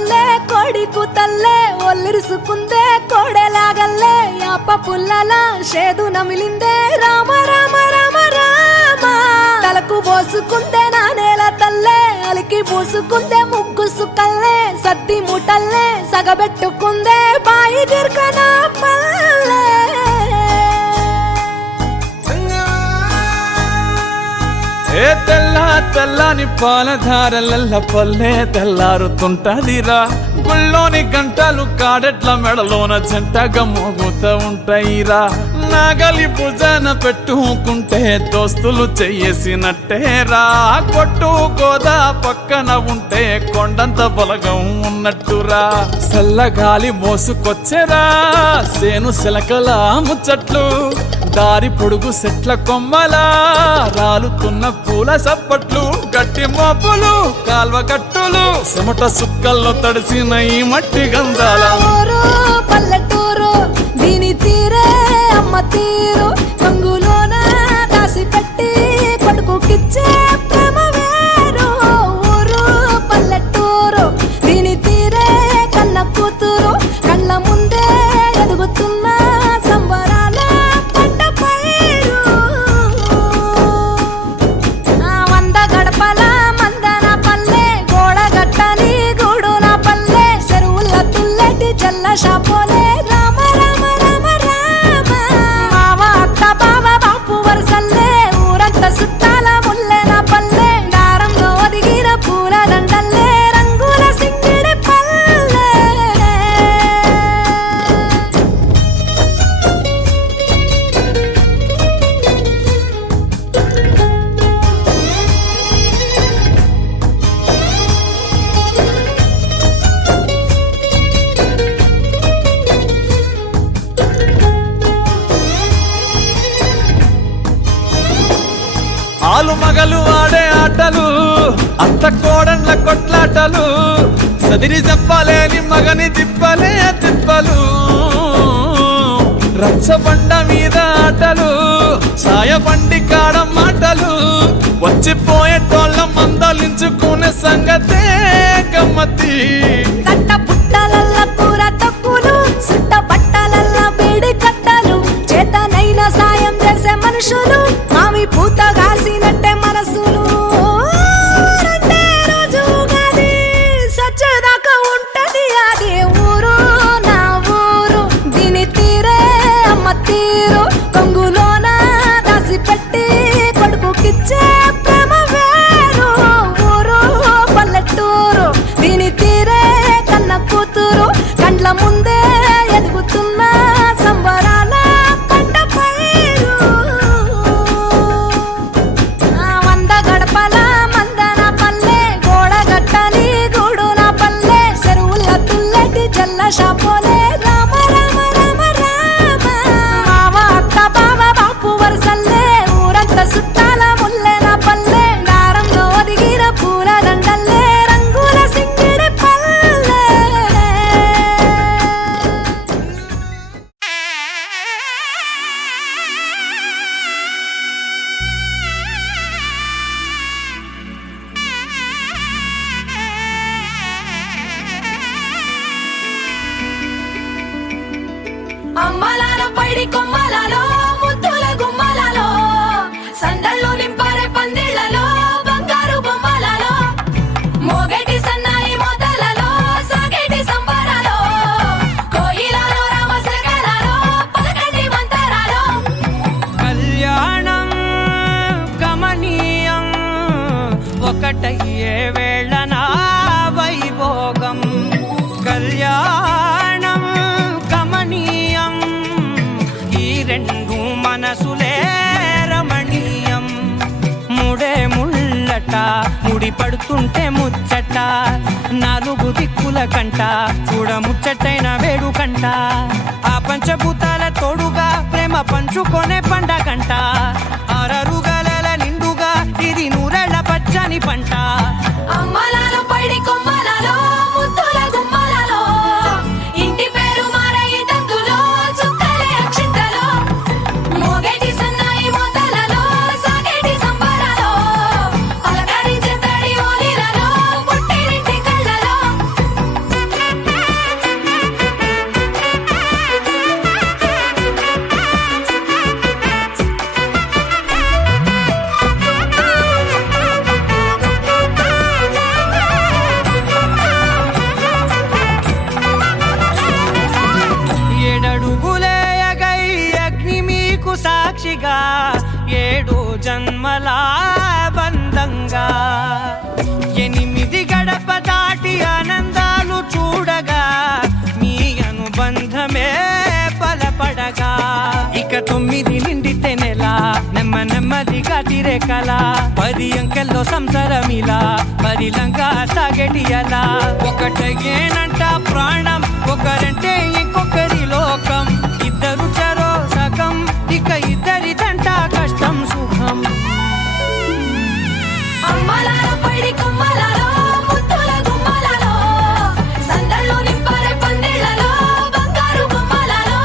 తల్లే కోడి కూతల్లే ఒల్లిరుసుకుందే కోడెలాగల్లే యాప పుల్లల షేదు నమిలిందే రామ రామ రామ రామ తలకు పోసుకుందే నా నేల తల్లే అలికి పూసుకుందే ముగ్గు సుక్కల్లే సద్ది ముటల్లే సగబెట్టుకుందే బాయి గిర్కనా పల్లె ఏ తెల్ల తెల్లని పాలధారలల్ల పల్లె తెల్లారుతుంటదిరా గుళ్ళోని గంటలు కాడెట్ల మెడలోన జంటగా మోగుతూ ఉంటాయిరా నాగలి భుజాన పెట్టుకుంటే దోస్తులు చెయ్యేసినట్టేరా కొట్టు గోదా పక్కన ఉంటే కొండంత బలగం ఉన్నట్టురా చల్లగాలి మోసుకొచ్చెరా సేను సిలకల ముచ్చట్లు దారి పొడుగు సెట్ల కొమ్మలా రాలుతున్న పూల సప్పట్లు గట్టి మోపులు కాల్వ గట్టులు చెమట సుక్కల్లో తడిసిన ఈ మట్టి గంధాల పల్లెటూరు దీని తీరే అమ్మ తీరు కంగులోన దాసి పెట్టి కొడుకుకిచ్చే ప్రేమ వేరు ఊరు పల్లెటూరు దీని తీరే కన్న కూతురు కళ్ళ ముందే ఎదుగుతున్న సంబరాల పంట పైరు వంద గడపల మందన పల్లె గోడ గట్టని గూడు నా పల్లె చెరువుల తుల్లెటి జల్ల షాపోలే రామ రామ రామ రామ మావ అత్త బావ బాపు వరసల్లే ఊరంత సుట్టాల ముల్లె నా పల్లె దారంలో ఒదిగిన పూల దండల్లే రంగుల సింగిడి పల్లె ఆలు మగలు ఆడే ఆటలు అత్త కోడన్ల కొట్లాటలు సదిరి చెప్పలేని మగని తిప్పలే తిప్పలు రచ్చబండ మీద ఆటలు సాయబండి కాడ మాటలు వచ్చిపోయేటోళ్ళ మందలించుకునే సంగతే గమ్మతి కట్ట పుట్టలల్ల కూర తక్కులు సుట్ట బట్టలల్ల వేడి కట్టలు చేతనైన సాయం చేసే మనుషులు మామి పూత కాసినట్టే మనసులు రెండే రోజు ఉగాది సచ్చేదాకా ఉంటది అది ఊరు నా ఊరు దీని తీరే అమ్మ తీరు కొంగులోన దాసి పెట్టి కొడుకుకిచ్చే ప్రేమ వేరు ఊరు పల్లెటూరు దీని తీరే కన్న కూతురు కండ్ల ముందే ఎదుగుతున్న సంబరాల పంట పైరు వంద గడపల మందన పల్లె గోడ గట్టని గూడు నా పల్లె చెరువుల తుల్లెటి జల్ల షాపోలే రామ రామ రామ రామ మావ అత్త బావ బాపు వరసల్లే ఊరంత సుట్టాల ముల్లె నా పల్లె దారంలో ఒదిగిన పూల దండల్లే రంగుల సింగిడి పల్లె అమ్మలాల పైడి కొమ్మలలో ముద్దుల గుమ్మలలో సందళ్ళు నింపరే పందిళ్లలో బంగారు బొమ్మలలో మోగేటి సన్నాయి మోతలలో సాగేటి సంబరాలో కోయిలలో రామశకలలో పలకండి మంతరాలో కళ్యాణం గమనీయం ఒకటయ్యే వేళ నా వైభోగం కళ్యాణం గమనీయం ఈ రెండు మనసులే రమణీయం ముడే ముళ్ళట ముడి పడుతుంటే ముచ్చట నాలుగు దిక్కుల కంట చూడ ముచ్చటైన వేడుకంట ఆ పంచభూతాల తోడుగా ప్రేమ పంచుకొనే పండగంట ఆరరుగల నిండుగా ఇది నూరెళ్ళ పచ్చని పంట అమ్మలాల పైడి కొమ్మలలో ముద్దుల గుమ్మలలో ఇంటి పేరు మారయి తందులో చుక్కలే అక్షింతలో మోగేటి సన్నాయి మోతలలో సాగేటి సంబరాలో పలకరించే తడి ఓలిలలో పుట్టినింటి కళ్ళలో ఇంటి గడప దాటి ఆనందాలు చూడగా మీ అనుబంధమే బలపడగా ఇక 9 నిండితే నెల నెమ్మదిగా తిరేకలా 10 అంకెల్లో సంసారమిలా పరిలంగా సాగటియలా ఒకటేనంట ప్రాణం ఒకరంటే ఇంకొకరి లోకం ఇద్దరు చరో సగం ఇక ఇద్దరిదంట కష్టం సుఖం అమ్మలాలో పడి కొమ్మలాలో ముత్తుల గుమ్మలాలో సందళ్ళు నింపరే పందిళ్ళలో బంగారు గుమ్మలాలో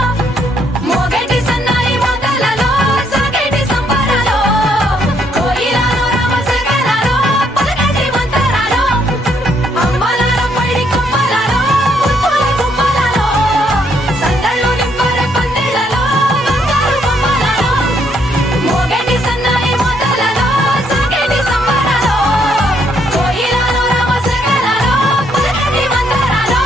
మోగేటి సన్నాయి మోతలలో సాగేటి సంబరాలో కోయిలాలో రామసగలాలో పలకటి మంతరాలో అమ్మలాలో పడి కొమ్మలాలో ముత్తుల గుమ్మలాలో సందళ్ళు నింపరే పందిళ్ళలో బంగారు గుమ్మలాలో మోగేటి సన్నాయి మోతలలో సాగేటి సంబరాలో కోయిలాలో రామసగలాలో పలకటి మంతరాలో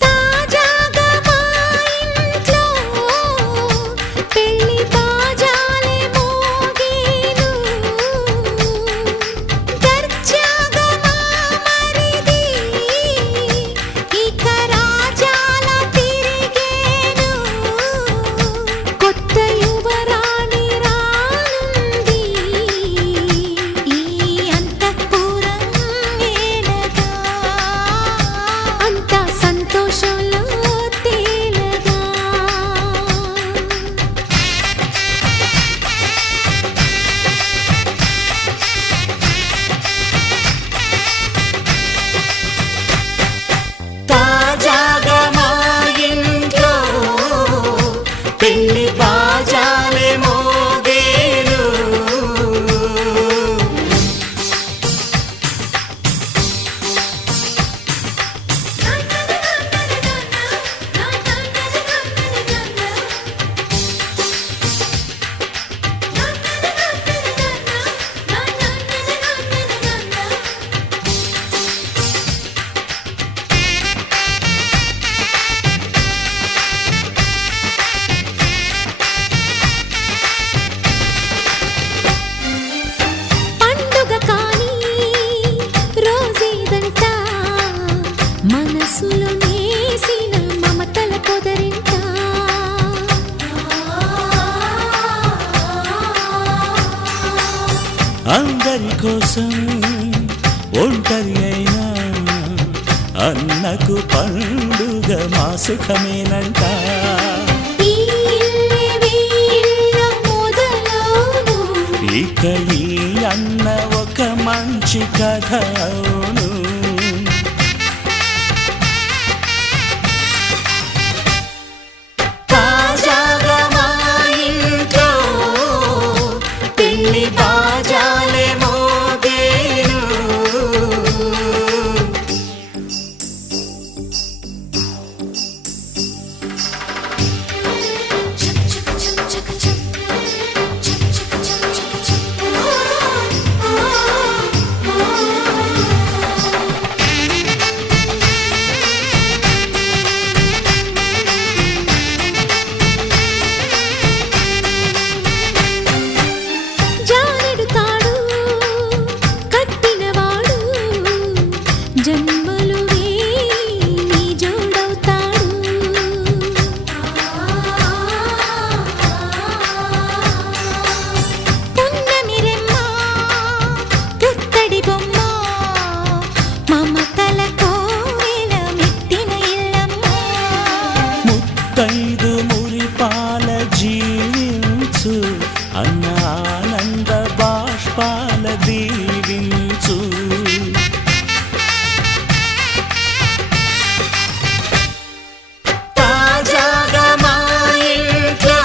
తాజాగా మా ఇంట్లో పెళ్లి బాజాలే మోగేను దర్జాగా మా మరిది ఇక రాజాల తిరిగేను కొత్త యువరాణి రానుంది ఈ అంతఃపురం ఏలగా అంతా సంతోషంలో తేలగా తాజాగా మా ఇంట్లో పెళ్లి బాజాలే మోగేను పండుగ కాని రోజేదంట మనసులో నేసిన మమతల పొదరింట అందరి కోసం ఒంటరి అయినా అన్నకు పండుగ మా సుఖమేనంట ఈ ఇల్లే వీళ్ళ మొదలవును ఇక ఈ అన్న ఒక మంచి కథ అవును తాజాగా మా ఇంట్లో పెళ్లి బాజాలే మోగేను జానెడు తాడు కట్టినవాడు జన్మలు నీ జోడవుతాడు పున్నమిరెమ్మ పుత్తడి బొమ్మ మమతల కోవెల మెట్టిన ఇల్లమ్మ ముత్తైదు మురిపాల జీవించు అన్న ఆనంద బాష్పాల దీవించు తాజాగా మా ఇంట్లో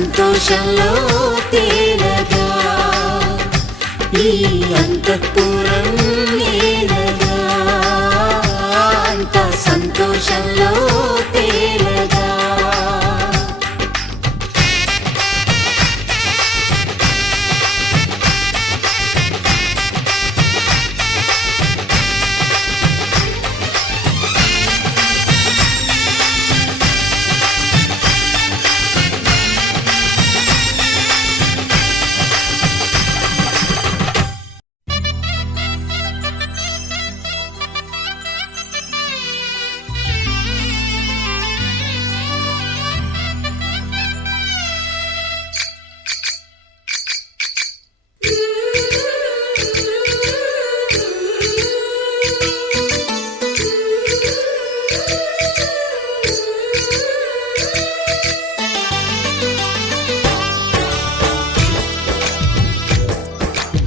సంతోషంలో తేలగా ఈ అంతఃపురం నేలగా అంత సంతోషంలో తేలగా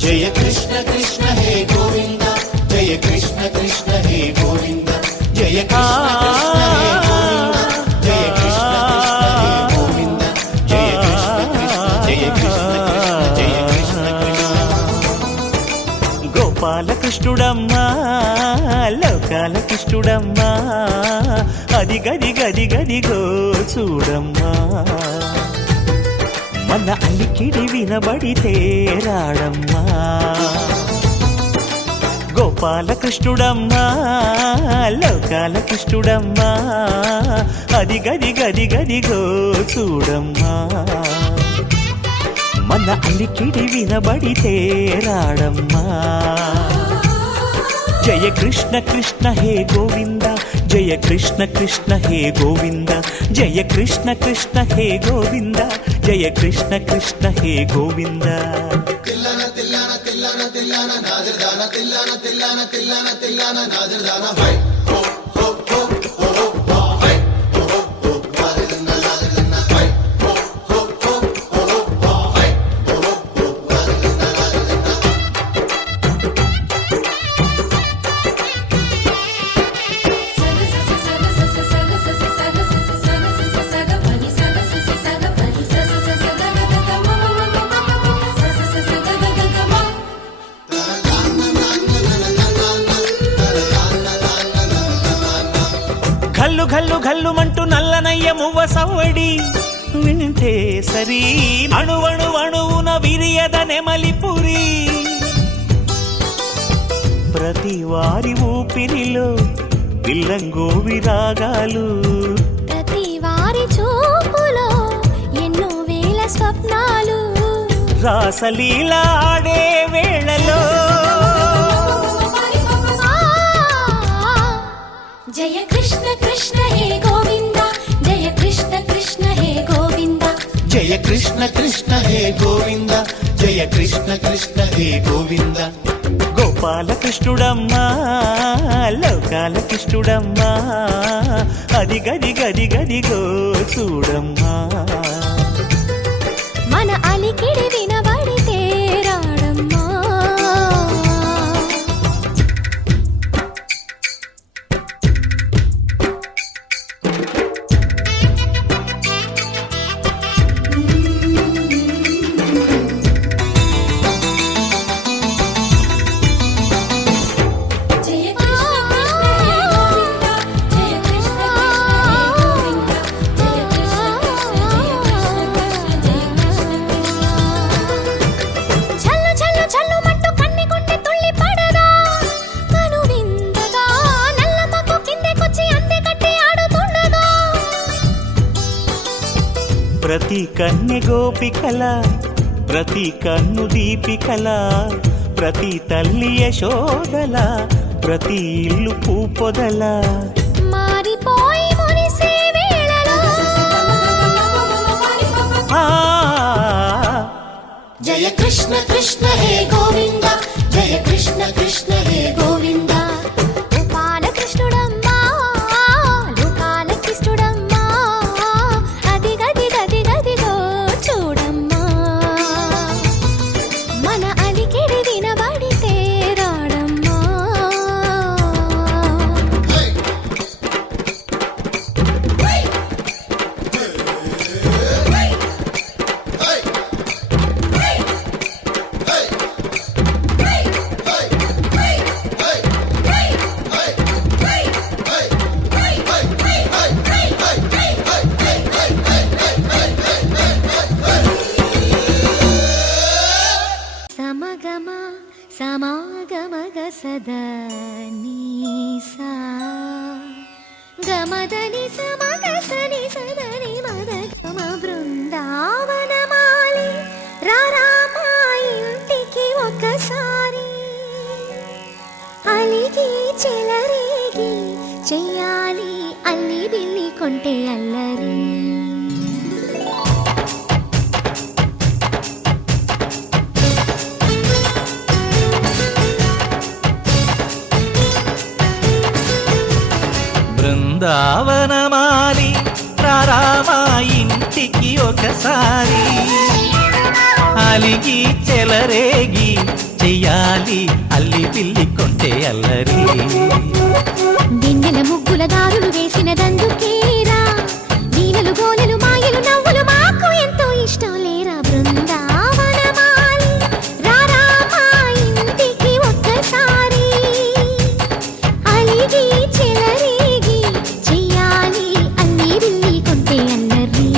జయ కృష్ణ కృష్ణ హే గోవింద జయ కృష్ణ కృష్ణ హే గోవింద జయ కృష్ణ కృష్ణ హే గోవింద జయ కృష్ణ కృష్ణ హే గోవింద జయ కృష్ణ కృష్ణ జయ కృష్ణ కృష్ణ జయ కృష్ణ కృష్ణ గోపాలకృష్ణుడమ్మా లోకాల కృష్ణుడమ్మా అది గది గది గదిగో చూడమ్మా మన అలికిడి వినబడితే రాడమ్మా గోపాలకృష్ణుడమ్మా లోకాల కృష్ణుడమ్మా అది గది గది గదిగో చూడమ్మా మన అలికిడి వినబడితే రాడమ్మా జయ కృష్ణ కృష్ణ హే గోవింద జయ కృష్ణ కృష్ణ హే గోవింద జయ కృష్ణ కృష్ణ హే గోవింద జయ కృష్ణ కృష్ణ హే గోవింద తిల్లన తిల్లన తిల్లన తిల్లన నాదిర్దాన తిల్లన తిల్లన తిల్లన తిల్లన నాదిర్దాన హై హో హో హో హో హో హై హో హో హో నాదిర్దాన నాదిర్దాన హై హో హో హో హో హో హై హో హో హో నాదిర్దాన నాదిర్దాన ఘల్లు ఘల్లు ఘల్లుమంటూ నల్లనయ్య మువ్వ సవ్వడి వింటే సరి అణువణు అణువున విరియద నెమలిపురి ప్రతి వారి ఊపిరిలో పిల్లంగో విరాగాలు ప్రతి వారి చూపులో ఎన్నో వేల స్వప్నాలు రాసలీల ఆడే వేళలో జయ కృష్ణ కృష్ణ హే గోవింద జయ కృష్ణ కృష్ణ హే గోవింద జయ కృష్ణ కృష్ణ హే గోవింద జయ కృష్ణ కృష్ణ హే గోవింద గోపాలకృష్ణుడమ్మా లోకాల కృష్ణుడమ్మా అది గది గది గదిగో చూడమ్మా మన అలికిడి వినబడితే రాడమ్మా జయ కృష్ణ కృష్ణ హే గోవింద జయ కృష్ణ కృష్ణ హే గోవింద జయ కృష్ణ కృష్ణ జయ కృష్ణ కృష్ణ జయ కృష్ణ చల్లు చల్లు చల్లు మంటూ కన్ని కొంటే తుళ్ళి పడదా కను విందగా నల్లమకు కిందకొచ్చి అందే కట్టి ఆడుతుండగా ప్రతి కన్నె గోపికల ప్రతి కన్ను దీపికల ప్రతి తల్లి యశోదల ప్రతి ఇల్లు పూపొదల మారిపోయి మురిసే వేళలో ఆ జయ కృష్ణ కృష్ణ హే గోవింద జయ కృష్ణ కృష్ణ హే గోవింద గోపాలకృష్ణుడమ్మా లోకాల కృష్ణుడమ్మా అది గది గది గదిగో చూడమ్మా మన అలికిడి వినబడితే రాడమ్మా సద నీసా గమదని సమగసని సదని మద గమ బృందావనమాలి రారామా ఇంటికి ఒకసారి అలిగి చెలరేగి చెయ్యాలి అల్లి బిల్లి కొంటే అల్లరి బృందావనమాలి రారామా ఇంటికి ఒకసారి అలిగి చెలరేగి చెయ్యాలి అల్లి పిల్లి కొంటే అల్లరి దిన్నెల ముగ్గుల దారులు వేసిన దందుకేరా దీనలు గోలెలు మాయలు నవ్వులు మాకు ఎంతో ఇష్టం లేరా బృందావనమాలి రారామా ఇంటికి ఒక్కసారి అలిగి చెలరేగి చెయ్యాలి అల్లి బిల్లి కొంటే అల్లరి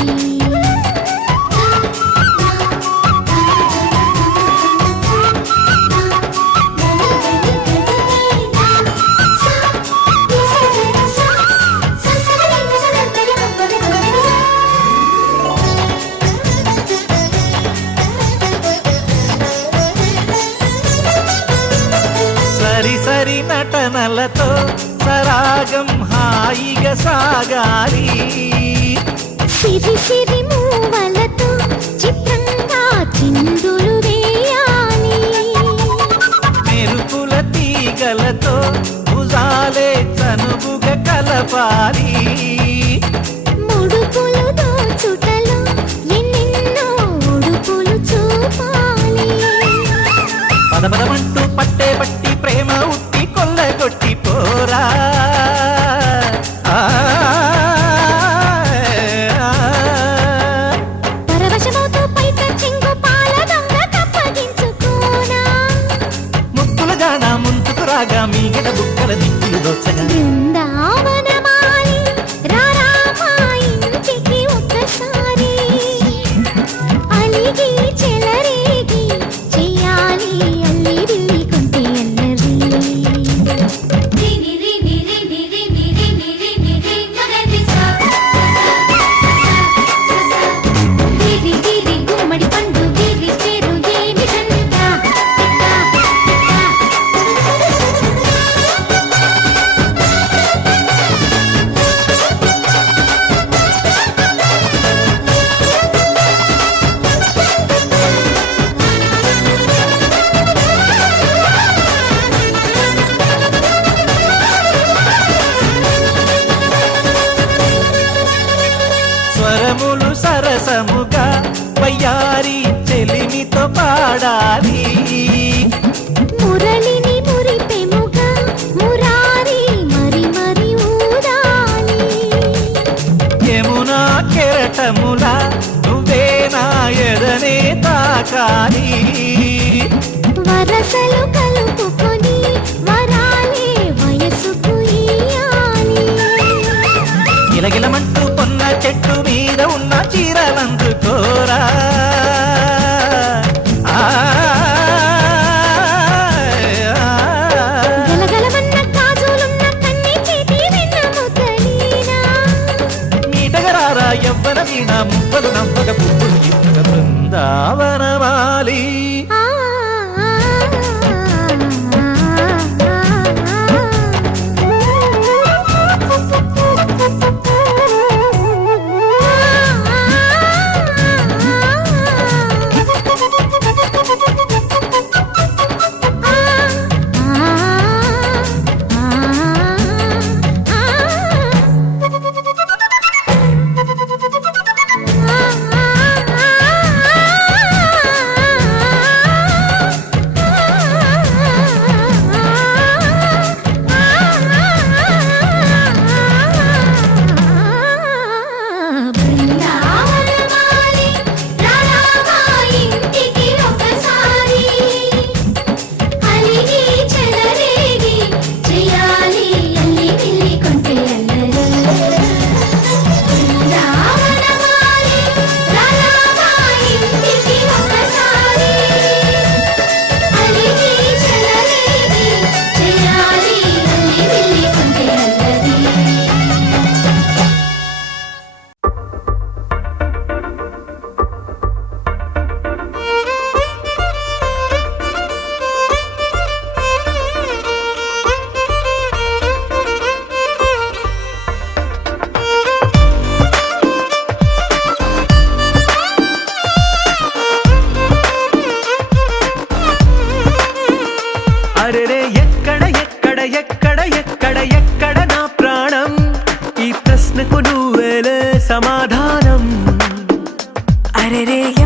సరి సరి నటనలతో సరాగం హాయిగా సాగాలి సిరి సిరి మూవలతో చిత్రంగా చిందులు వేయాలి మెరుపుల తీగలతో భుజాలే చనువుగా కలపాలి ముడుపులు దోచుటలో ఎన్నెన్నో ఉడుపులు చూపాలి పదపదమంటూ పట్టే పట్టి ప్రేమ ఉట్టి కొల్లగొట్టి పోరా పరవశమవుతూ పైట చెంగు పాల దొంగ కప్పగించుకోనా ముక్కుల జాడ ముందుకు రాగా మీగడ బుక్కల దిక్కులు దోచగా బృందావనమాలి రారామా ఇంటికి ఒక్కసారి అలిగి చెలరేగి చెయ్యాలి అల్లి బిల్లి కొంటే అల్లరి గుమ్మడి పండు వీరి పేరు ఏమిటంట స్వరములు సరసముగా వయ్యారి చెలిమితో పాడాలి మురళిని మురిపెముగా మురారి మరి మరి ఊదాలి యమునా కెరటములా నువ్వే నా ఎదనే తాకాలి వరసలు కలుపుకొని వరాలే వయసుకు ఇయ్యాలి గిలగిలమంటూ పొన్న చెట్టు మీద ఉన్న చీరలందుకోరా గలగలమన్న గాజులున్న కన్ని చేతి వెన్న ముద్దలీనా మీటగరారా ఎవ్వర వీణ మువ్వలు నవ్వగ పువ్వులు ఇవ్వగ బృందావనమాలి ఆ ఆ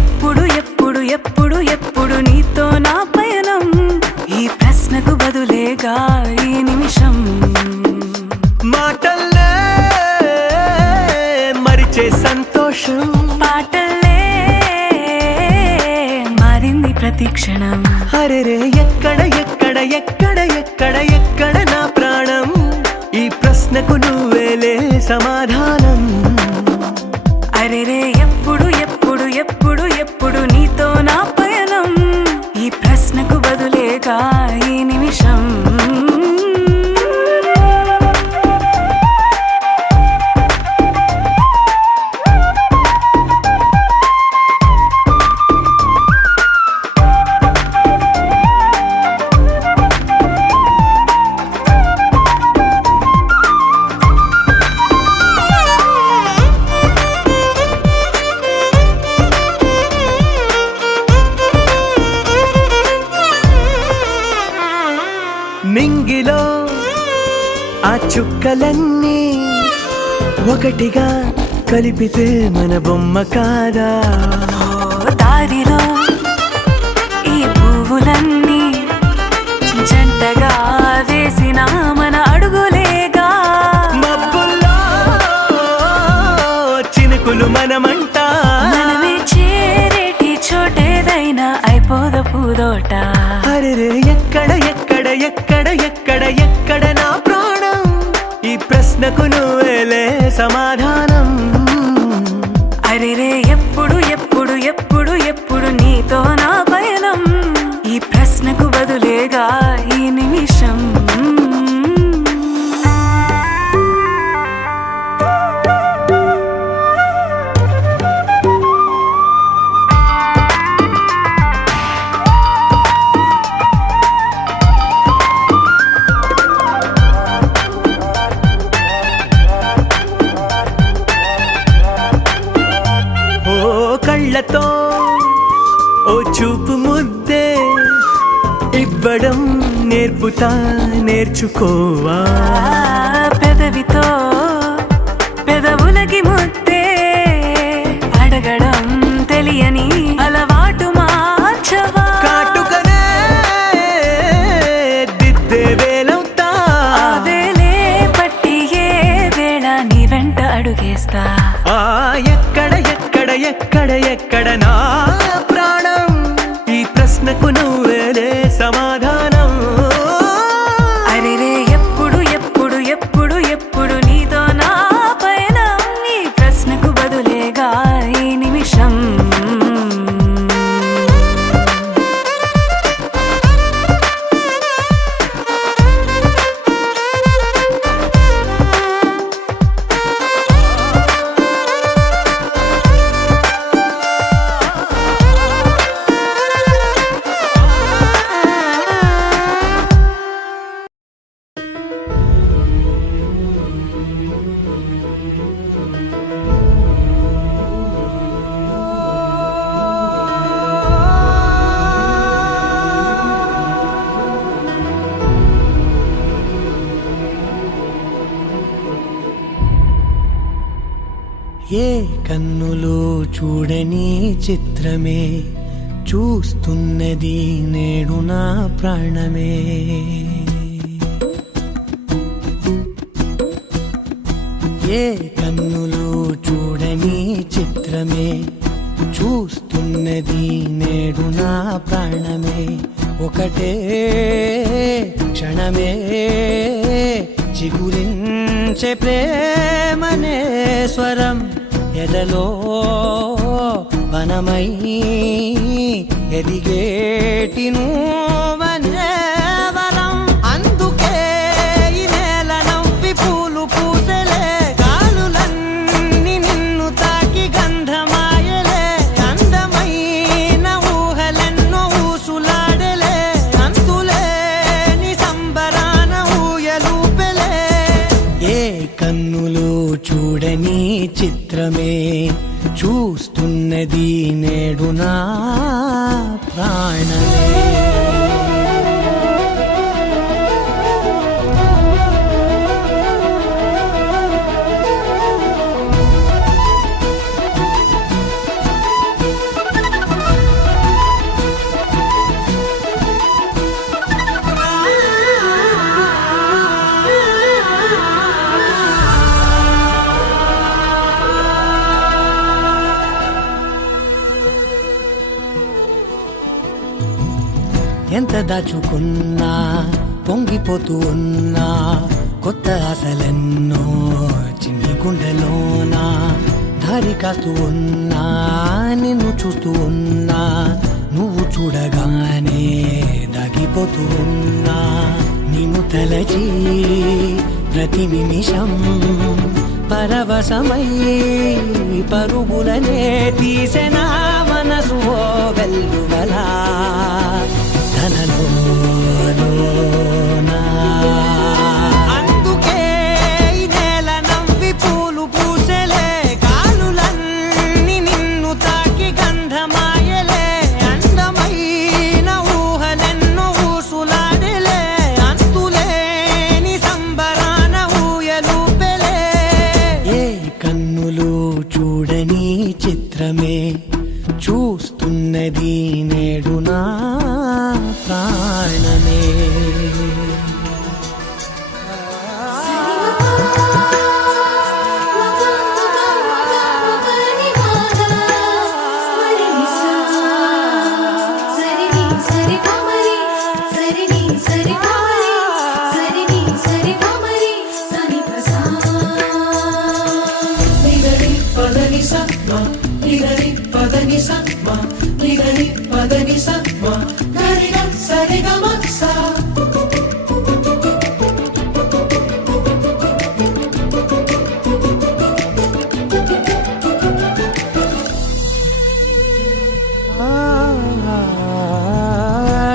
ఎప్పుడు ఎప్పుడు ఎప్పుడు ఎప్పుడు నీతో నా పయనం ఈ ప్రశ్నకు బదులేగా ఈ నిమిషం మాటల్లే మరిచే సంతోషం పాటల్లే మారింది ప్రతి క్షణం అరెరే ఎక్కడ ఎక్కడ ఎక్కడ ఎక్కడ ఎక్కడ నా ప్రాణం ఈ ప్రశ్నకు నువ్వేలే సమాధానం అరెరే ఎప్పుడు ఎప్పుడు ఎప్పుడు ఎప్పుడు నీతో నా పయనం ఈ ప్రశ్నకు బదులేగా ఈ నిమిషం నింగిలో ఆ చుక్కలన్నీ ఒకటిగా కలిపితే మన బొమ్మ కాదా దారిలో ఈ పువ్వులన్నీ జంటగా వేసిన మన అడుగులేగా మబ్బుల్లో చినుకులు మనమంట మనమే చేరేటి చోటేదైనా అయిపోద పూదోట అరెరే ఎక్కడ ఎక్కడ ఎక్కడ ఎక్కడ ఎక్కడ నా ప్రాణం ఈ ప్రశ్నకు నువ్వేలే సమాధానం అరెరే ఎప్పుడు ఎప్పుడు ఎప్పుడు ఎప్పుడు నీతో నా పయనం ఈ ప్రశ్నకు బదులేగా ఈ నిమిషం కళ్ళతో ఓ చూపు ముద్దే ఇవ్వడం నేర్పుతా నేర్చుకోవా పెదవితో పెదవులకి ముద్దే అడగడం తెలియని అలవాటు మార్చవా కాటుకనే దిద్దే వేలవుతా వేలే పట్టి ఏ వేళ నీ వెంట అడుగేస్తా ఎక్కడ ఎక్కడ ఎక్కడ ఎక్కడ నా ప్రాణం ఈ ప్రశ్నకు నువ్వేలే సమాధానం అరెరే ఎప్పుడు ఎప్పుడు ఎప్పుడు ఎప్పుడు నీతో నా పయనం ఈ ప్రశ్నకు బదులేగా ఈ నిమిషం ఏ కన్నులు చూడని చిత్రమే చూస్తున్నది నేడు నా ప్రాణమే ఏ కన్నులు చూడని చిత్రమే చూస్తున్నది నేడు నా ప్రాణమే ఒకటే క్షణమే చిగురించే ప్రేమనే స్వరం ఎదలో వనమై ఎదిగేటి నువ్వనే వరం అందుకే ఈ నేల నవ్వి పూలు పూసెలే గాలులన్నీ నిన్ను తాకి గంధమాయలే అందమైన ఊహలెన్నో ఊసులాడలే అంతులేని సంబరాన ఊయలూపెలే ఏ కన్నులు చూడని చిత్రమే చూస్తున్నది నేడు నా ప్రాణమే ఎంత దాచుకున్నా పొంగిపోతూ ఉన్నా కొత్త ఆశలెన్నో చిన్ని గుండెలోనా దారి కాస్తూ ఉన్నా నిన్ను చూస్తూ ఉన్నా నువ్వు చూడగానే దాగిపోతూ ఉన్నా నిన్ను తలచి ప్రతి నిమిషం పరవశమై పరుగులనే తీసెనా మనసు ఓ వెల్లువలా తనలోనా అందుకే ఈ నేల నవ్వి పూలు పూసెలే కాలులన్నీ నిన్ను తాకి గంధమాయలే అందమైన ఊహలెన్నో ఊసులాడలే అంతులేని సంబరాన ఊయలూపెలే ఏ కన్నులు చూడని చిత్రమే చూస్తున్నది నేడు నా ప్రాణమే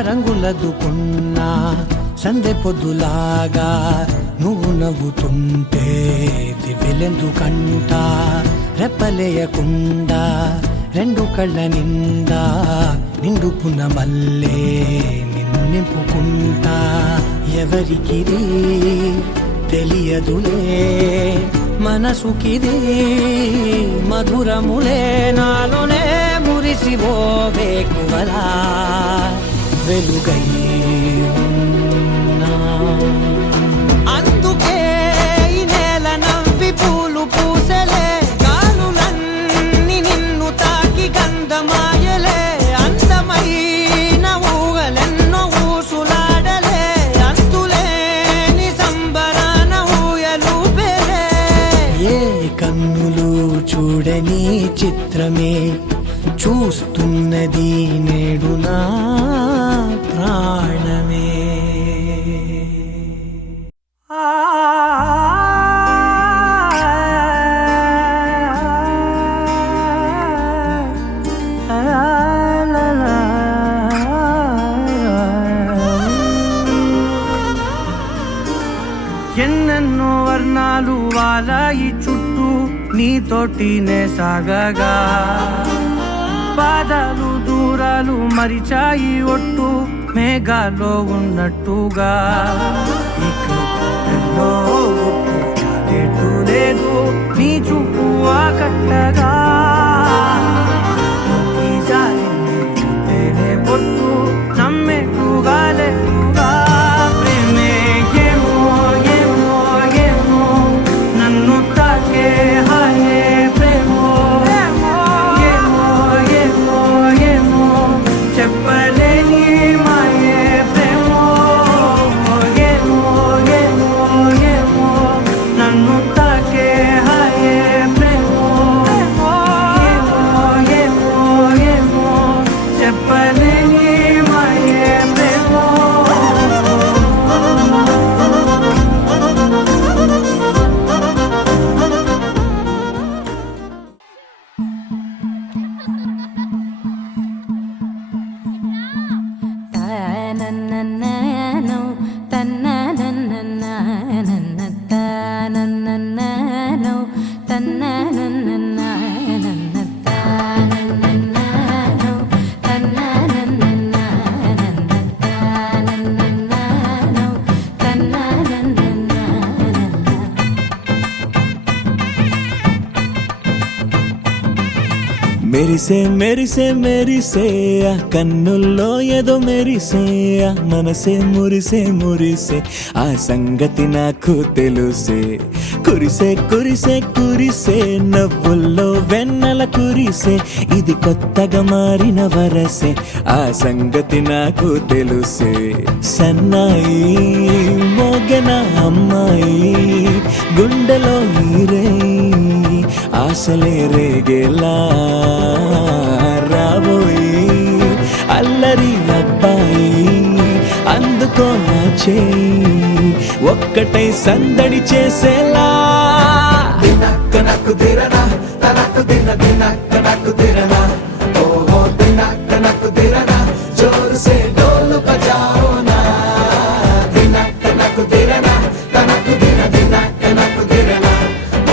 రంగులదుకున్నా సందె పొద్దులాగా నువ్వు నవ్వుతుంటే దివ్వెలెందుకంట రెప్పలేయకుండా రెండు కళ్ళ నిండా నిండుకున్న మల్లే నిన్ను నింపుకుంటా ఎవరికిది తెలియదులే మనసుకిది మధురములే నాలోనే మురిసివో వేకువలా వెలుగై ఉన్నా అందుకే ఈ నేల నవ్వి పూలు పూసెలే గాలులన్నీ నిన్ను తాకి గంధమాయలే అందమైన ఊహలెన్నో ఊసులాడలే అంతులేని సంబరాన ఊయలూపెలే ఏ కన్నులు చూడని చిత్రమే చూస్తున్నది నేడు నా ప్రాణమే ఎన్నెన్నో వర్ణాలు వాలాయి చుట్టూ నీతోటినే సాగగా పాదాలు దూరాలు మరిచాయి ఒట్టు మేఘాలో ఉన్నట్టుగా ఇక ఎన్నో గుట్టు చాలేటు లేదు నీ చూపు ఆకట్టగా ఈ జాలిని చూస్తేనే పొట్టు నమ్మేట్టుగా లేటుగా ప్రేమే ఏమో ఏమో ఏమో నన్ను తాకే హాయే ప్రేమో ఏమో ఏమో ఏమో చెప్పలేని మాయే ప్రేమో ఏమో ఏమో ఏమో నన్ను తాకే హాయే ప్రేమో మెరిసే మెరిసే మెరిసే ఆ కన్నుల్లో ఏదో మెరిసే ఆ మనసే మురిసే మురిసే ఆ సంగతి నాకు తెలుసే కురిసే కురిసే కురిసే నవ్వుల్లో వెన్నెల కురిసే ఇది కొత్తగా మారిన వరసే ఆ సంగతి నాకు తెలుసే సన్నాయి మోగన అమ్మాయి గుండెలో నీరే ఆశలే రేగేలా రాబోయి అల్లరి అబ్బాయి అందుకో నా చేయి ఒక్కటై సందడి చేసేలా దినక్క నక్కు దిరనా తనకు దిన దినక్క నక్కు దిరనా ఓహో దినక్క నక్కు దిరనా జోరు సే డోలు బజాओ నా దినక్క నక్కు దిరనా తనకు దిన దినక్క నక్కు దిరనా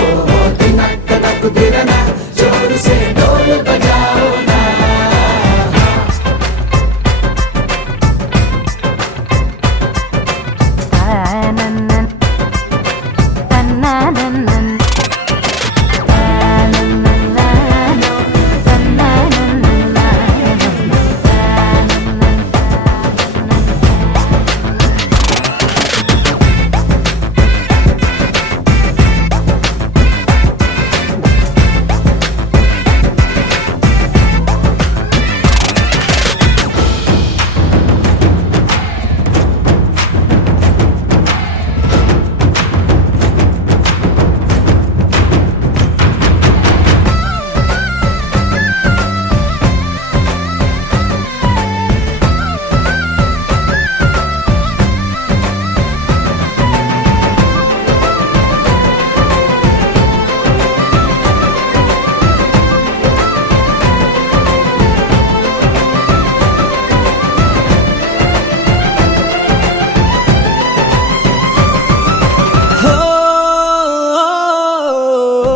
ఓహో దినక్క నక్కు దిరనా జోరు సే డోలు బజాओ నా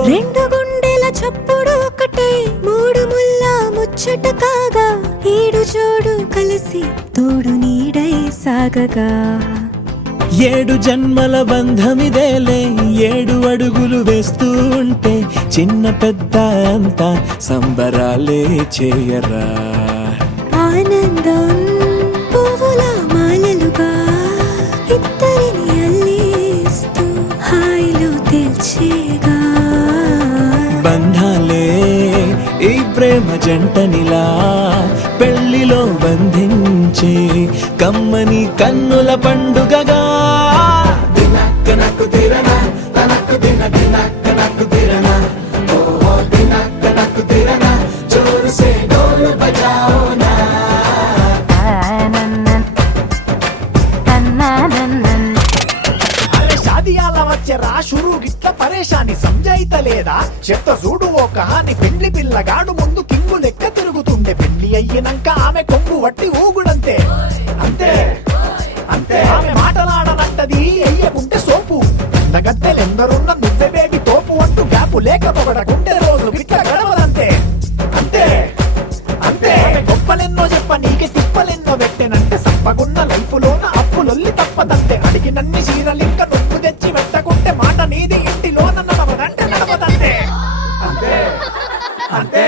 రెండు గుండెల చప్పుడు ఒకటే మూడు ముల్ల ముచ్చట కాగా ఏడు జోడు కలిసి తోడు నీడై సాగగా ఏడు జన్మల బంధమిదేలే ఏడు అడుగులు వేస్తూ ఉంటే చిన్న పెద్ద అంతా సంబరాలే చేయరా ఆనందం పువ్వుల మాలలుగా ఇద్దరిని అల్లేస్తూ హాయిలో తేల్చేగా బంధాలే ఈ ప్రేమ జంటనిలా పెళ్లిలో బంధించే కమ్మని కన్నుల పండుగగా దినక్క నక్కు దిరనా తనకు దిన దినక్క నక్కు దిరనా ఓహో దినక్క నక్కు దిరనా జోరు సే డోలు బజాओ నా అరే షాదియాల వచ్చెరా షురూ గిట్ల పరేషాని సంజాయితలేదా చెత్త చూడు ఓ కహాని పెండ్లి పిల్లగాడు ముందు కింగు లెక్క తిరుగుతుండే పెళ్లి అయ్యినంక ఆమె కొంగు వట్టి ఊగుడంతే అంతే అంతే ఆమె మాటలాడనంటది అయ్యకుంటే సోపు గద్దెలెందరున్న నువ్వే బేబీ తోపు అంటూ గ్యాపు లేకపోవడకుంటే రోజు గిట్ల గడవదంతే అంతే అంతే ఆమె గొప్పలెన్నో చెప్ప నీకే తిప్పలెన్నో పెట్టెనంటే సప్పగున్న లైఫ్ లోన అప్పులొల్లి తప్పదంతే అడిగినన్ని చీరలింక నువ్వు తెచ్చి పెట్టకుంటే మాట నీది ఇంటిలోన నడవదంటే నడవదంతే అంతే అంతే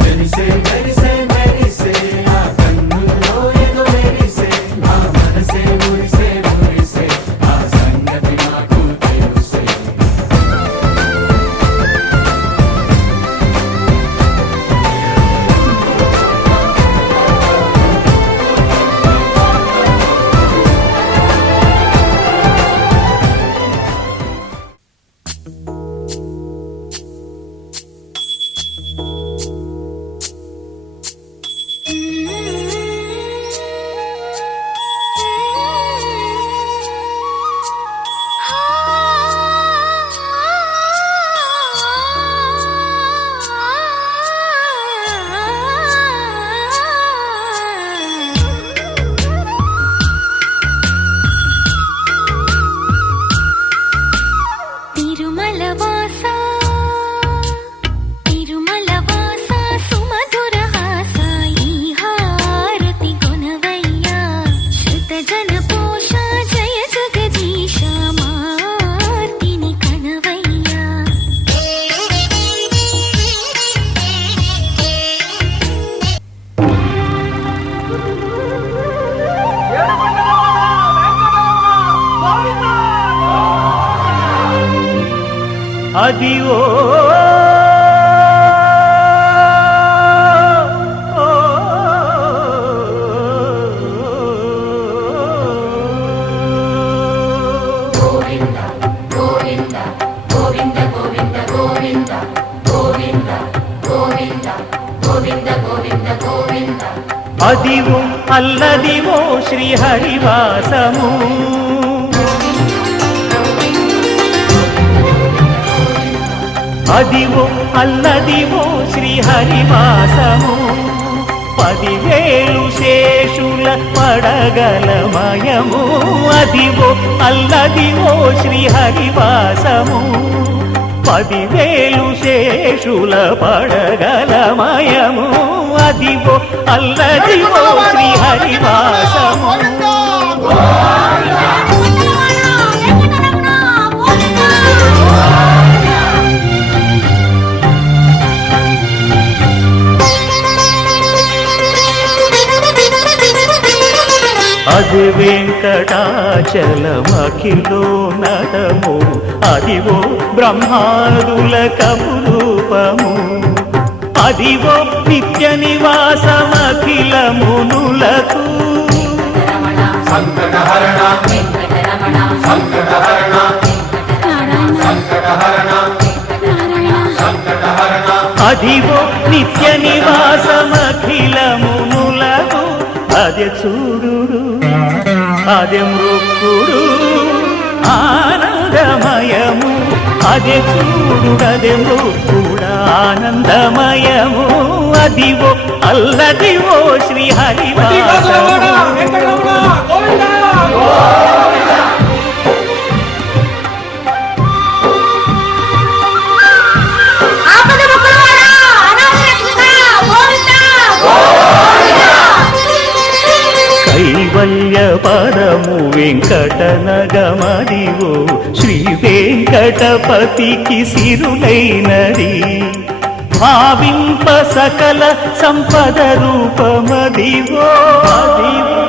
మెరిసే మెరిసే మెరిసే ఆ కన్నుల్లో ఏదో మెరిసే ఆ మనసే మురిసే మురిసే ఆ సంగతి నాకు తెలుసే అదివో అదివో అల్లదివో శ్రీహరివాసము అదివో అల్లదివో శ్రీహరివాసము 10,000 శేషుల పడగలమయము అదివో అల్లదివో శ్రీహరివాసము 10,000 శేషుల పడగలమయము అదివో అల్లదివో శ్రీహరివాసము అది వెంకటాచలమఖిలో నటము అదివో బ్రహ్మాదుల కపురూపము అదివో నిత్య నివాసమఖిల మునులకు సంకటహరణ సంకటహరణ సంకటహరణ సంకటహరణ అదివో నిత్య నివాసమఖిల మునులకు అదే చూడు అదే మృక్కుడు ఆనందమయము అదే చూడు అదే మృక్కుడు ఆనందమయము అదివో అల్లదివో శ్రీహరివాసము కైవల్య పరము వెంకటనగమదివో శ్రీ వెంకటపతికి సిరులైనది భావింప సకల సంపద రూపమదివో అదివో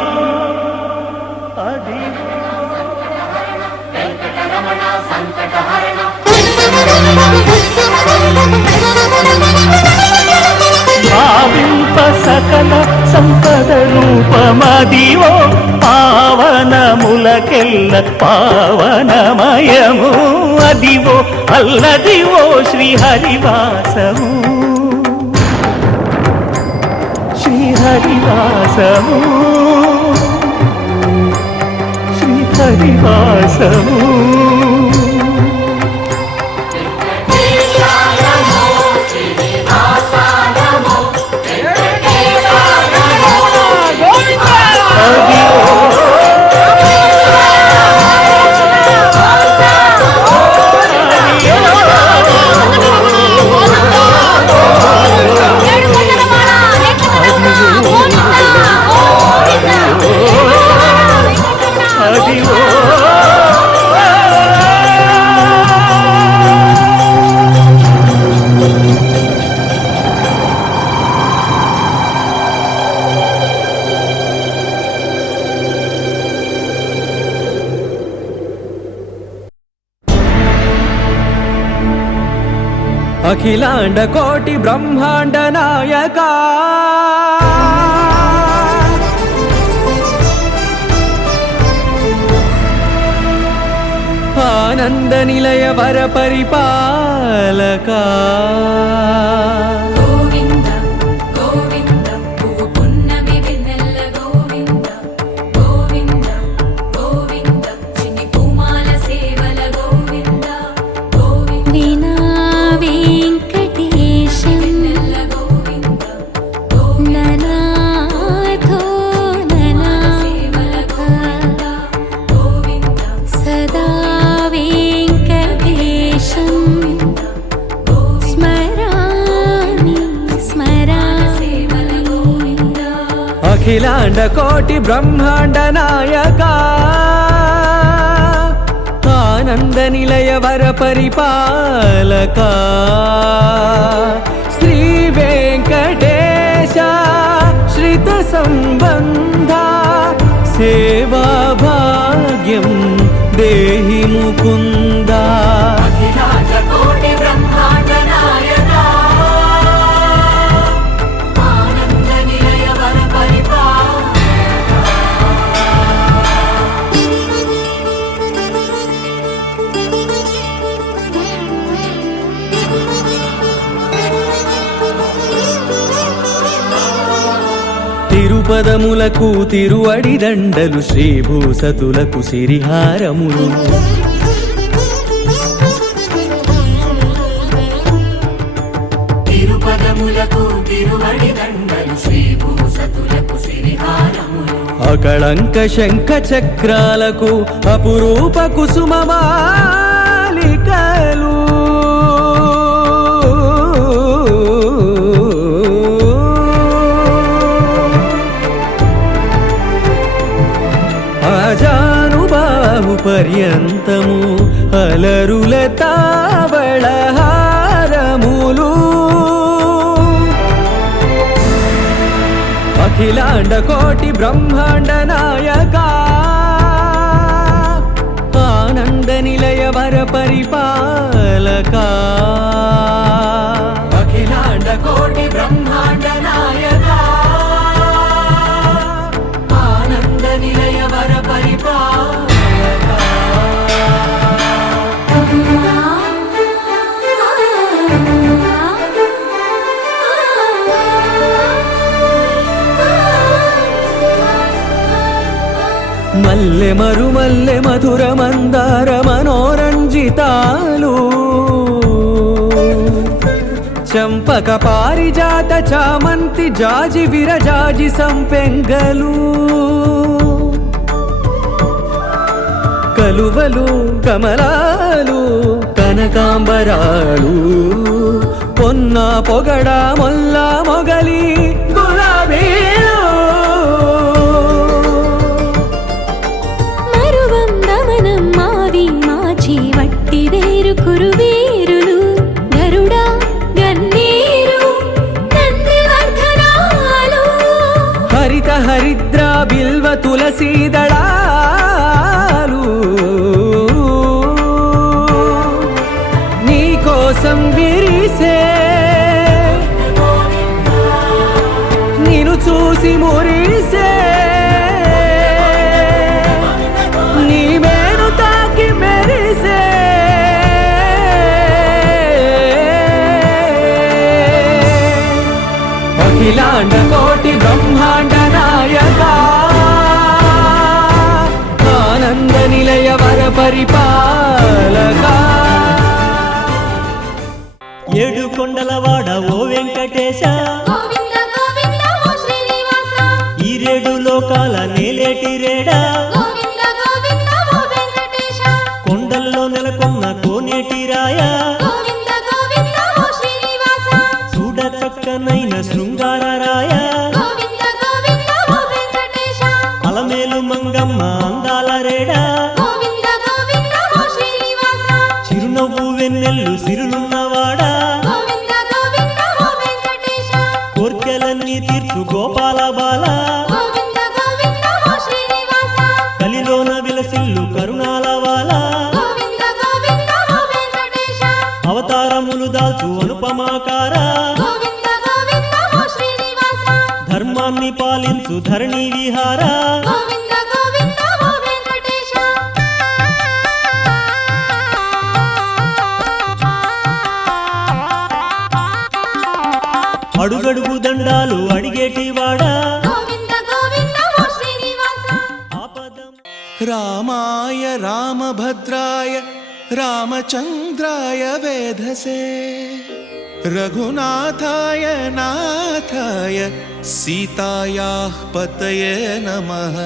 భావింప సకల సంపద రూపమదివో పావనములకెల్ల పావనమయము అదివో అల్లదివో శ్రీహరివాసము శ్రీహరివాసము శ్రీహరివాసము అఖిలాండ కోటి బ్రహ్మాండ నాయక ఆనంద నిలయ వర పరిపాలక గోవింద గోవింద పువ్వు పున్నమి వెన్నెల గోవింద గోవింద గోవింద చిన్ని పూమాల సేవల గోవింద గోవింద వీణా వెంకటేశం వెన్నెల గోవింద ననాథో ననా సేవల గోవింద గోవింద సదా వెంకటేశం స్మరామి స్మరామి సేవల గోవింద అఖిలాండ కోటి బ్రహ్మాండ నాయక ఆనంద నిలయ వర పరిపాలక శ్రీ వెంకటేశ శ్రిత సంబంధ సేవా భాగ్యం దేహి ముకుంద అఖిలాండ కోటి తిరుపదములకు తిరువడిదండలు శ్రీభూసతులకు సిరిహారములు తిరుపదములకు తిరువడిదండలు శ్రీభూసతులకు సిరిహారములు అకళంక శంఖ చక్రాలకు అపురూప కుసుమమాలికలు ఆజానుబాహు పర్యంతము అలరుల తావళహారములు అఖిలాండ కోటి బ్రహ్మాండ నాయక ఆనంద నిలయ వర పరిపాలక అఖిలాండ కోటి బ్రహ్మాండ నాయక ఆనంద నిలయ వర పరిపాలక మల్లె మరుమల్లె మధుర మందార మనోరంజితాలు చంపక పారిజాత చామంతి జాజి విరజాజి సంపెంగలు కలువలు కమలాలు కనకాంబరాలు పొన్న పొగడ మొల్ల మొగలి గులాబీలు వట్టి వేరు కురువేరులు గరుడా గన్నేరు నందివర్ధనాలు హరిత హరిద్ర బిల్వ తులసీదళాలు నీకోసం విరిసే నిన్ను చూసి మురిసే నీ మేను తాకి మెరిసే అఖిలాండ కోటి బ్రహ్మాండ నాయక ఆనంద నిలయ వర పరిపాలక ఏడు కొండలవాడ ఓ వెంకటేశ గోవింద గోవింద ఓ శ్రీనివాస ఈ రేడు లోకాల నేలేటి రేడా గోవింద గోవింద ఓ వెంకటేశ కొండల్లో నెలకొన్న కోనేటి రాయ గోవింద గోవింద ఓ శ్రీనివాస చూడ చక్కనైన శృంగార రాయ గోవింద గోవింద ఓ వెంకటేశ అలమేలు మంగమ్మ అందాల రేడా గోవింద గోవింద ఓ శ్రీనివాస చిరునవ్వు వెన్నెల్లు సిరులున్నవాడా గోవింద గోవింద ఓ వెంకటేశ కోర్కెలన్నీ తీర్చు గోపాల బాల గోవింద గోవింద ఓ శ్రీనివాస కలిలోన విలసిల్లు కరుణాల వాల గోవింద గోవింద ఓ వెంకటేశ అవతారములు దాల్చు అనుపమాకార గోవింద గోవింద ఓ శ్రీనివాస ధర్మాన్ని పాలించు ధరణి విహార గోవింద గోవింద ఓ వెంకటేశ అడుగడుగు దండాలు అడిగేటి వాడా గోవింద గోవింద ఓ శ్రీనివాస ఆపదం రామాయ రామభద్రాయ రామచంద్రాయ వేధసే రఘునాథాయ నాథాయ సీతాయాః పతయే నమః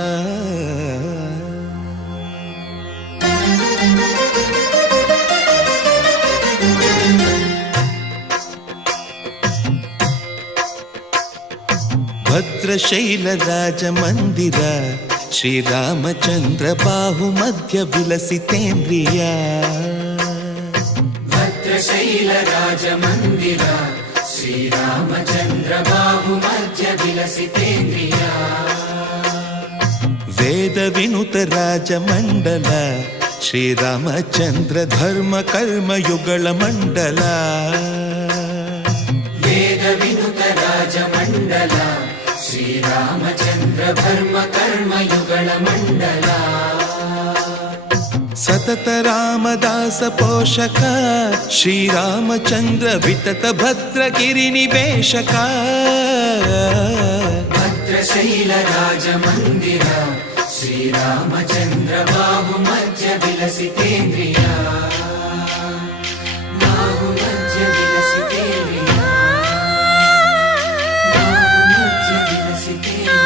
భద్రశైలరాజమందిర శ్రీరామచంద్ర బాహుమధ్య విలసితేంద్రియ భద్రశైల రాజమందిర శ్రీరామచంద్ర బాహుమధ్య విలసితేంద్రియ వేద వినుత రాజమండల శ్రీరామచంద్ర ధర్మ కర్మ యుగళ మండల వేద వినుత రాజమండల శ్రీరామచంద్ర ధర్మ కర్మ యుగళ మండల సతత రామదాస పోషక శ్రీరామచంద్ర వితత భద్రగిరి నివేశక భద్ర శివశైల రాజమందిర శ్రీరామచంద్ర బాహు మధ్య విలసితేంద్రియ బాహు మధ్య విలసితేంద్రియ బాహు మధ్య విలసితేంద్రియ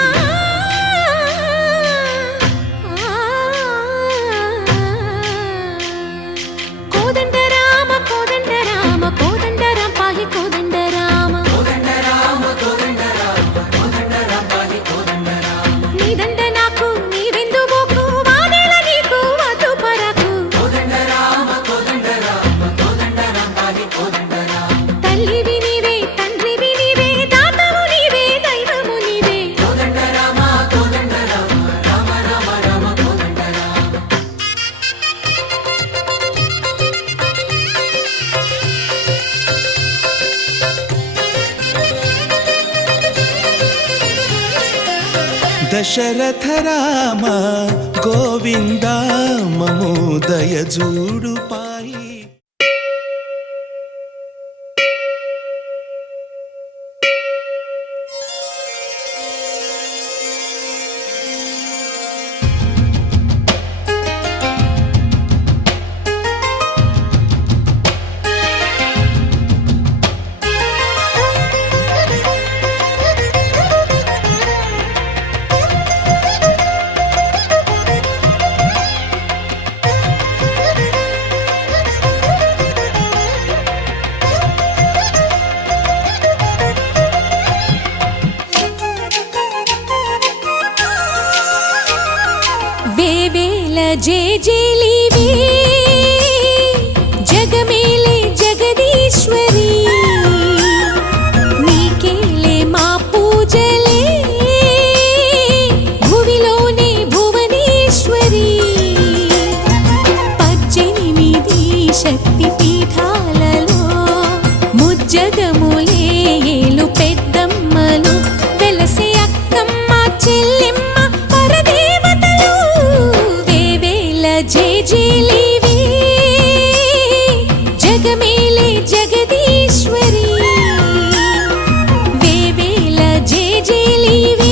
కోదండ రామ కోదండ రామ కోదండ రామ పాహి కోదండ రామ కోదండ రామ కోదండ రామ కోదండ రామ పాహి కోదండ రామ నీదండ నాకు నీవెందు బోకు వాదేల నీకు వద్దు పరకు కోదండ రామ కోదండ రామ కోదండ రామ పాహి కోదండ రామ తల్లివి నీవే తండ్రివి నీవే దాతవు నీవే దైవము నీవే కోదండ రామ కోదండ రామ రామ రామ రామ కోదండ రామ దశరథ రామ గోవింద మమోదయ జూడు పాయి. వేవేల జేజేలివే జగమేలే జగదీశ్వరి నీకేలే మా పూజలే భువిలోనే భువనేశ్వరి 18 శక్తి పీఠాలలో ముజ్జగములే ఏలు పెద్దమ్మలు వెలసే అక్కమ్మ చెల్లెమ్మ పరదేవతలు వేవేల జేజేలివే జగమేలే జగదీశ్వరి వేవేల జేజేలివే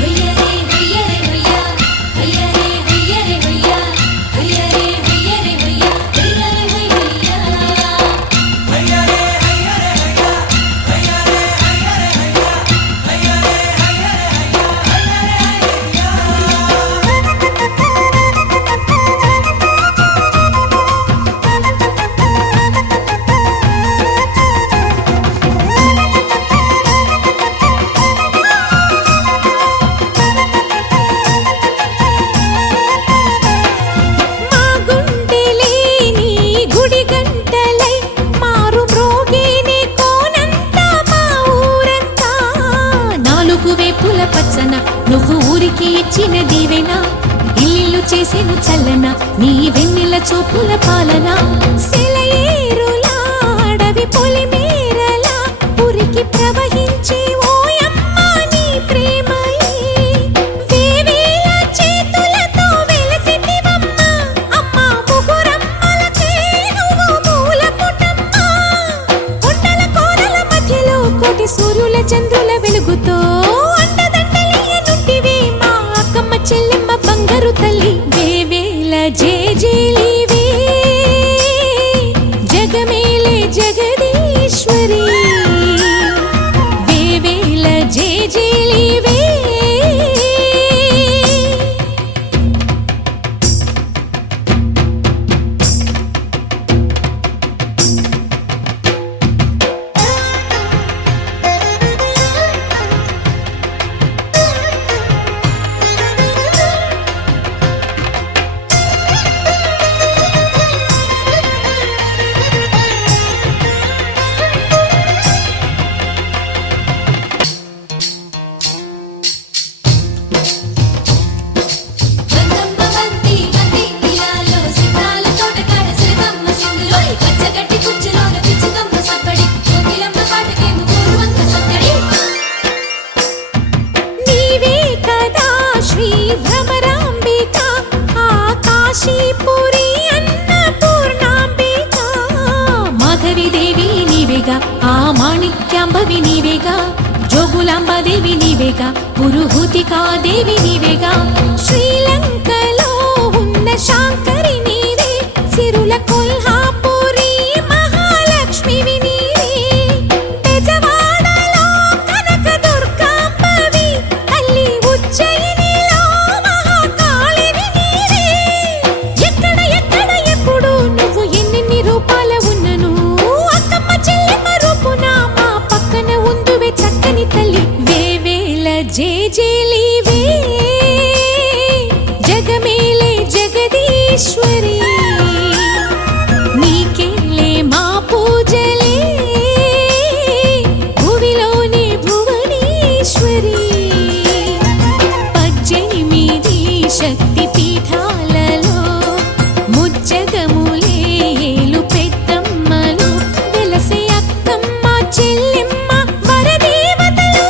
హయ్యరే హయ్యరే హయ్యా హయ్యరే హయ్యరే హయ్యా హయ్యరే హయ్యరే హయ్యా హయ్యరే హయ్యా మా గుండెలేని గుడి గంటలై మారు మ్రోగేనే కోనంతా మా ఊరంతా నాలుగు వేపుల పచ్చన నువ్వు ఊరికి ఇచ్చిన దీవెన ఇల్లు చేసేను చల్లన నీ వెన్నెల చూపుల పాలన సెలయేరులా అడవి పొలిమేరలా ఉరికి ప్రవహించే ఓయమ్మ నీ ప్రేమయే వేవేల చేతులతో వెలసితివమ్మ అమ్మ ముగురమ్మలకే నువ్వు మూల పుటమ్మ కొండల కోరల మధ్యలో కోటి సూర్యుల చంద్రుల వెలుగుతో అండదండలియనుంటివే మా అక్కమ్మ చెల్లెమ్మ బంగారు తల్లి వేవేల జేజేలివే జగమేలే జగదీశ్వరి వేవేల జేజేలివే నీవేగా, జోగులాంబాదేవి నీవేగా, పురుహూతికాదేవి నీవేగా, శ్రీలంకలో ఉన్న శాంకరి నీవే, సిరుల కొల్హాపురి మహాలక్ష్మివి నీవే, బెజవాడలో కనకదుర్గాంబవి, తల్లి ఉజ్జయినిలో మహాకాళివి నీవే. ఎక్కడ ఎక్కడ ఎప్పుడు నువ్వు ఎన్నెన్ని రూపాల ఉన్నను, అక్కమ్మ చెల్లెమ్మ రూపున మా పక్కన ఉందువే చక్కని తల్లి. వేవేల జేజేలివే, జగమేలే జగదీశ్వరి, నీకేలే మా పూజలే, భువిలోనే భువనేశ్వరి. 18 శక్తి పీఠాలలో ముజ్జగములే ఏలు పెద్దమ్మలు, వెలసే అక్కమ్మ చెల్లెమ్మ వరదేవతలు.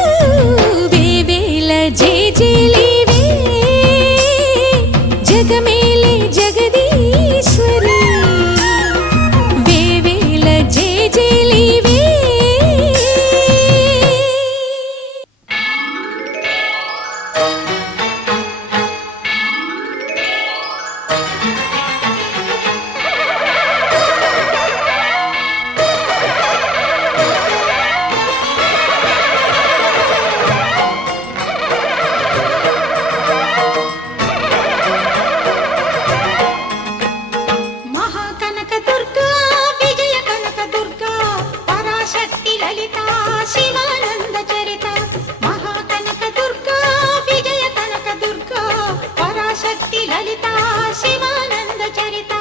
వేవేల జేజేలివే, జగమేలే జగదీశ్వరి, వేవేల జేజేలివే. మహాకనక దుర్గా, విజయ కనక దుర్గా, పరాశక్తి లలిత శివానంద చరిత. మహాకనక దుర్గా, విజయ కనక దుర్గా, పరాశక్తి లలిత శివానంద చరిత.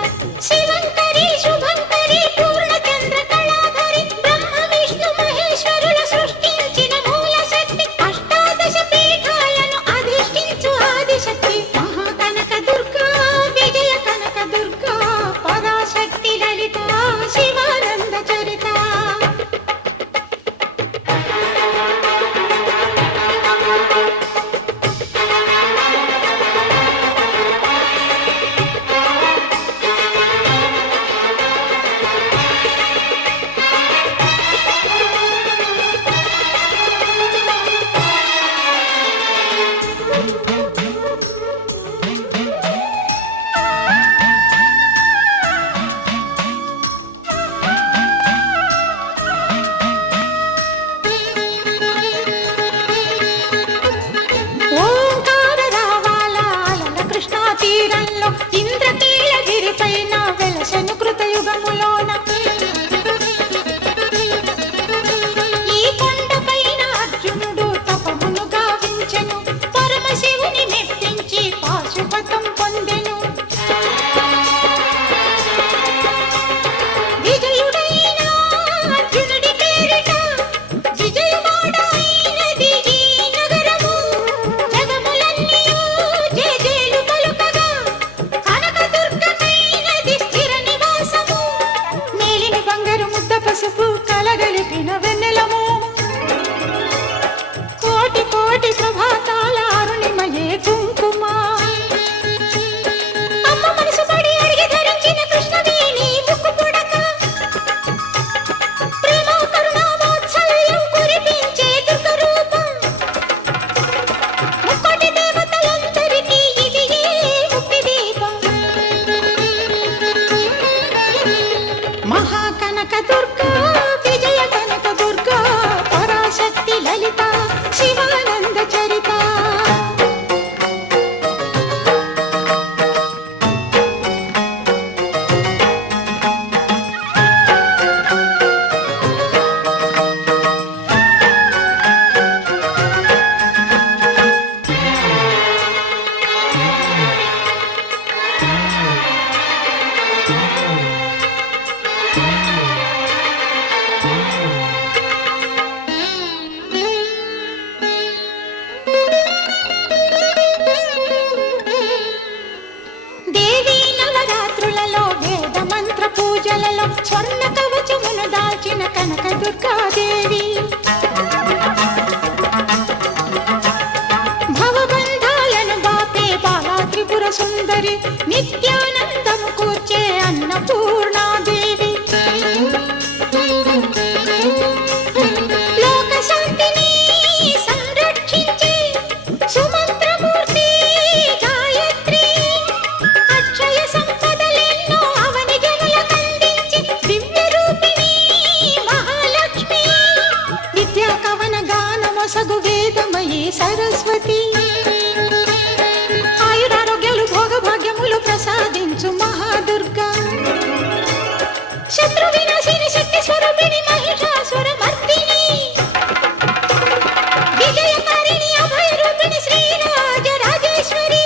శివంకరి శుభంకరి పూర్ణచంద్ర కళాధరి, బ్రహ్మ విష్ణు మహేశ్వరుల సృష్టించిన మూల శక్తి, అష్టాదశ పీఠాలను అధిష్ఠించు ఆదిశక్తి. మహాకనక దుర్గా, విజయ కనక దుర్గా, పరాశక్తి లలిత శివానంద చరిత. ఓంకార రావాల అలల కృష్ణా తీరంలో, ఇంద్రకీలగిరి పైన వెలసెను కృతయుగములోన. ఈ కొండపైన అర్జునుడు తపమును గావించెను, పరమశివుని మెప్పించి పాశుపతం పొందెను. విజయుడైన అర్జునుడి పేరిట విజయవాడ అయినది ఈ నగరము. జగములన్నీయు జేజేలు పలుకగా, కనకదుర్గకైనది స్థిర నివాసము. మేలిమి బంగారు ముద్ద పసుపు కలగలిపిన వెన్నెలము, కోటి కోటి ప్రభాతాల అరుణిమయే కుంకుమ. అమ్మ మనసు పడి అడిగి ధరించిన కృష్ణవేణి ముక్కు పుడక, ప్రేమ కరుణామోత్సల్యం కురిపించే దుర్గ రూపం. ముక్కోటి దేవతలందరికీ ఇది ఏ ముక్తి దీపం. మహాకనక దుర్గా, విజయ కనక దుర్గా, పరాశక్తి లలిత శివానంద చరిత. దేవీ నవరాత్రులలో వేద మంత్ర పూజలలో స్వర్ణ కవచమును దాల్చిన కనక దుర్గాదేవి. భవబంధాలను బాపే బాలా త్రిపుర సుందరి, నిత్యానందము కూర్చే అన్నపూర్ణాదేవి. లోక శాంతి సగు వేదమయీ సరస్వతి ఆయురారోగ్యాలు భోగభాగ్యములు ప్రసాదించు మహాదుర్గా శత్రు వినాశిని శక్తి స్వరూపిణి మహిషాసుర మర్దిని విజయకారిణి అభయ రూపిణి శ్రీరాజ రాజేశ్వరి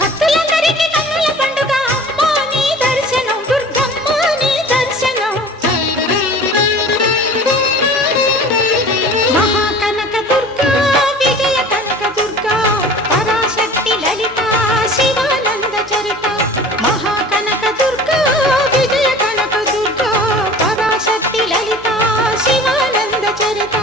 భక్తులందరికీ కన్నుల పండుగ అమ్మా నీ దర్శనం దుర్గమ్మ నీ దర్శనం మహాకనక దుర్గా విజయ కనక దుర్గా పరాశక్తి లలిత శివానంద చరిత మహాకనక దుర్గా విజయ కనక దుర్గా పరాశక్తి లలిత శివానంద చరిత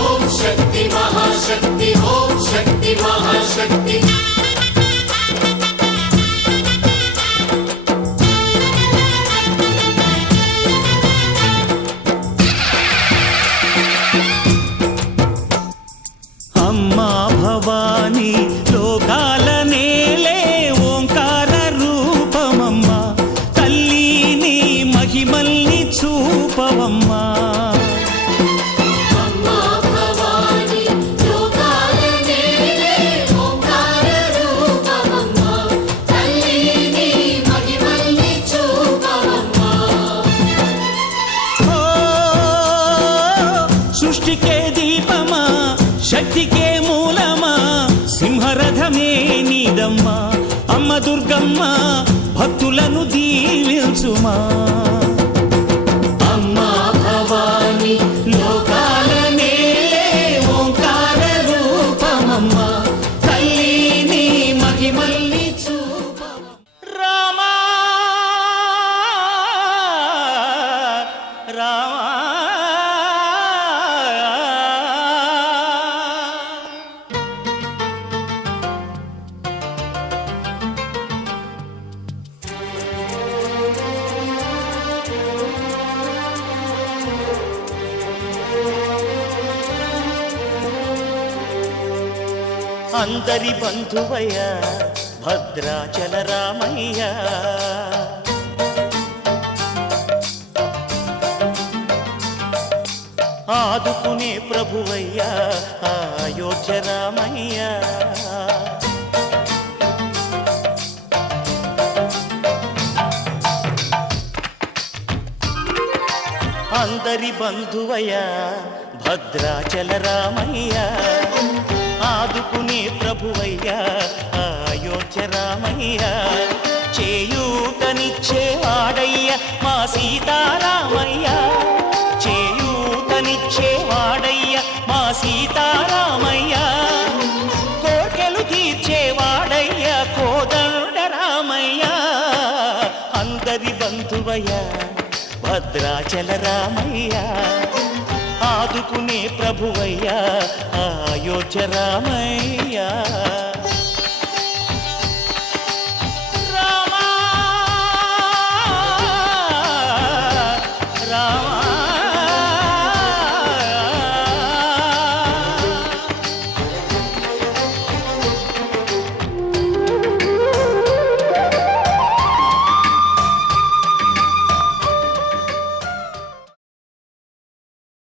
ఓం శక్తి మహాశక్తి ఓం శక్తి మహాశక్తి అమ్మా భవానీ లోకాల నేలే ఓంకార రూపమమ్మా తల్లి నీ మహిమల్ని చూపవమ్మా అమ్మా భవాని లోకాల నేలే ఓంకార రూపమమ్మా తల్లి నీ మహిమల్ని చూపవమ్మా ఓ సృష్టికే దీపమా శక్తికే మూలమా సింహరథమే నీదమ్మా అమ్మ దుర్గమ్మ భక్తులను దీవించుమా అమ్మా భవాని లోకాల నేలే ఓంకార రూపమమ్మా తల్లి నీ మహిమల్ని చూపవమ్మా రామా రామా అందరి బంధువయ్య భద్రాచల రామయ్య ఆదుకునే ప్రభువయ్య అయోధ్య రామయ్య అందరి బంధువయ్య భద్రాచల రామయ్య ఆదుకునే ప్రభువయ్య అయోధ్య రామయ్య చేయూతనిచ్చేవాడయ్య మా సీతారామయ్య చేయూతనిచ్చేవాడయ్య మా సీతారామయ్య కోర్కెలు తీర్చేవాడయ్య కోదండ రామయ్య అందరి బంధువయ్య భద్రాచల రామయ్య ఆదుకునే ప్రభువయ్య అయోధ్య రామయ్య